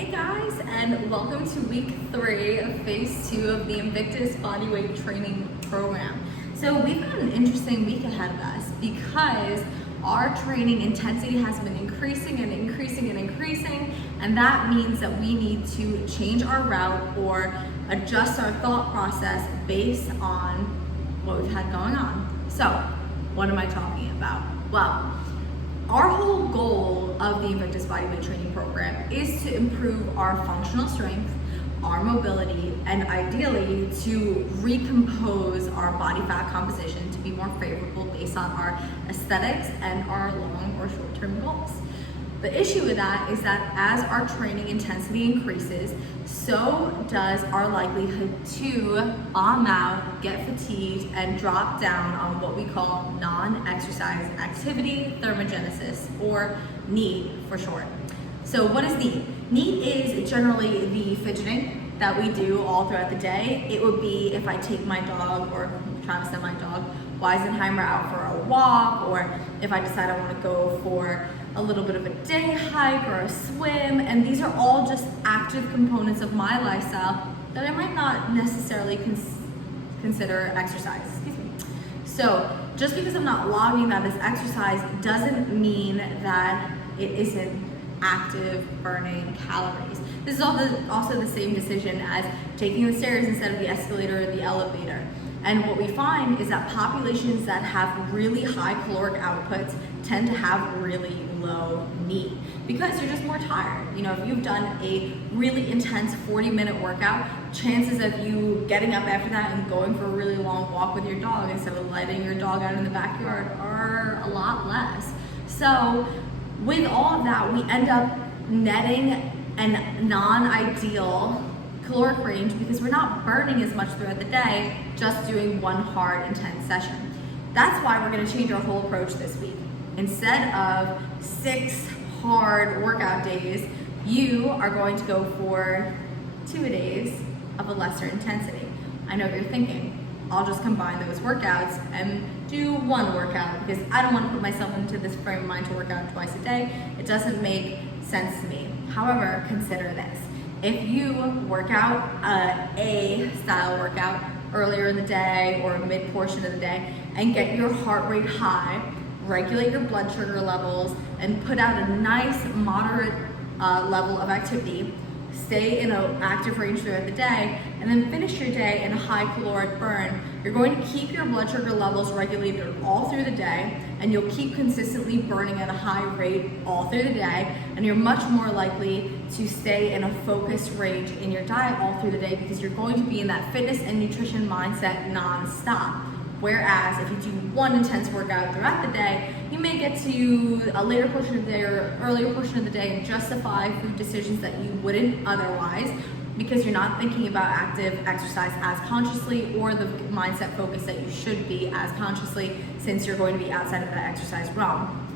Hey guys, and welcome to week 3 of phase 2 of the Invictus bodyweight training program. So we've got an interesting week ahead of us because our training intensity has been increasing, and that means that we need to change our route or adjust our thought process based on what we've had going on. So what am I talking about? Well, our whole goal of the Invictus bodyweight training program is to improve our functional strength, our mobility, and ideally to recompose our body fat composition to be more favorable based on our aesthetics and our long or short-term goals. The issue with that is that as our training intensity increases, so does our likelihood to bomb out, get fatigued, and drop down on what we call non-exercise activity thermogenesis, or NEAT for short. So what is NEAT? NEAT is generally the fidgeting that we do all throughout the day. It would be if I take my dog, or I'm trying to send my dog Weisenheimer out for a walk, or if I decide I want to go for a little bit of a day hike or a swim, and these are all just active components of my lifestyle that I might not necessarily consider exercise. Excuse me. So just because I'm not logging that as exercise doesn't mean that it isn't active burning calories. This is also the same decision as taking the stairs instead of the escalator or the elevator. And what we find is that populations that have really high caloric outputs tend to have really low NEAT because you're just more tired. You know, if you've done a really intense 40-minute workout, chances of you getting up after that and going for a really long walk with your dog instead of letting your dog out in the backyard are a lot less. So with all of that, we end up netting a non-ideal caloric range because we're not burning as much throughout the day, just doing one hard, intense session. That's why we're going to change our whole approach this week. Instead of 6 hard workout days, you are going to go for 2 days of a lesser intensity. I know what you're thinking. I'll just combine those workouts and do one workout because I don't want to put myself into this frame of mind to work out twice a day. It doesn't make sense to me. However, consider this. If you work out a style workout earlier in the day or mid portion of the day and get your heart rate high, regulate your blood sugar levels, and put out a nice moderate level of activity, stay in an active range throughout the day, and then finish your day in a high caloric burn, you're going to keep your blood sugar levels regulated all through the day, and you'll keep consistently burning at a high rate all through the day, and you're much more likely to stay in a focused range in your diet all through the day because you're going to be in that fitness and nutrition mindset non-stop. Whereas if you do one intense workout throughout the day, you may get to a later portion of the day or earlier portion of the day and justify food decisions that you wouldn't otherwise because you're not thinking about active exercise as consciously or the mindset focus that you should be as consciously since you're going to be outside of that exercise realm.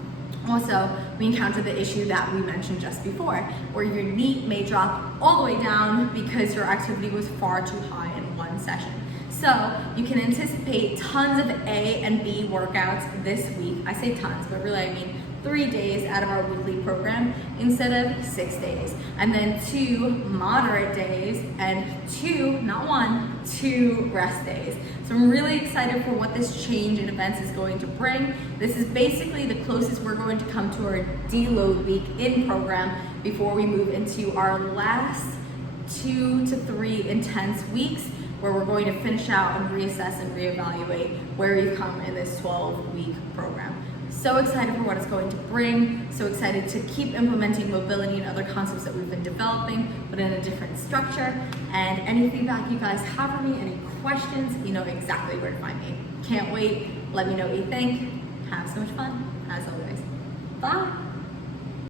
Also, we encounter the issue that we mentioned just before, where your NEAT may drop all the way down because your activity was far too high in one session. So you can anticipate tons of A and B workouts this week. I say tons, but really I mean 3 days out of our weekly program instead of 6 days. And then 2 moderate days and 2 rest days. So I'm really excited for what this change in events is going to bring. This is basically the closest we're going to come to our deload week in program before we move into our last 2 to 3 intense weeks where we're going to finish out and reassess and reevaluate where we've come in this 12-week program. So excited for what it's going to bring, so excited to keep implementing mobility and other concepts that we've been developing, but in a different structure. And any feedback you guys have for me, any questions, you know exactly where to find me. Can't wait. Let me know what you think. Have so much fun, as always. Bye.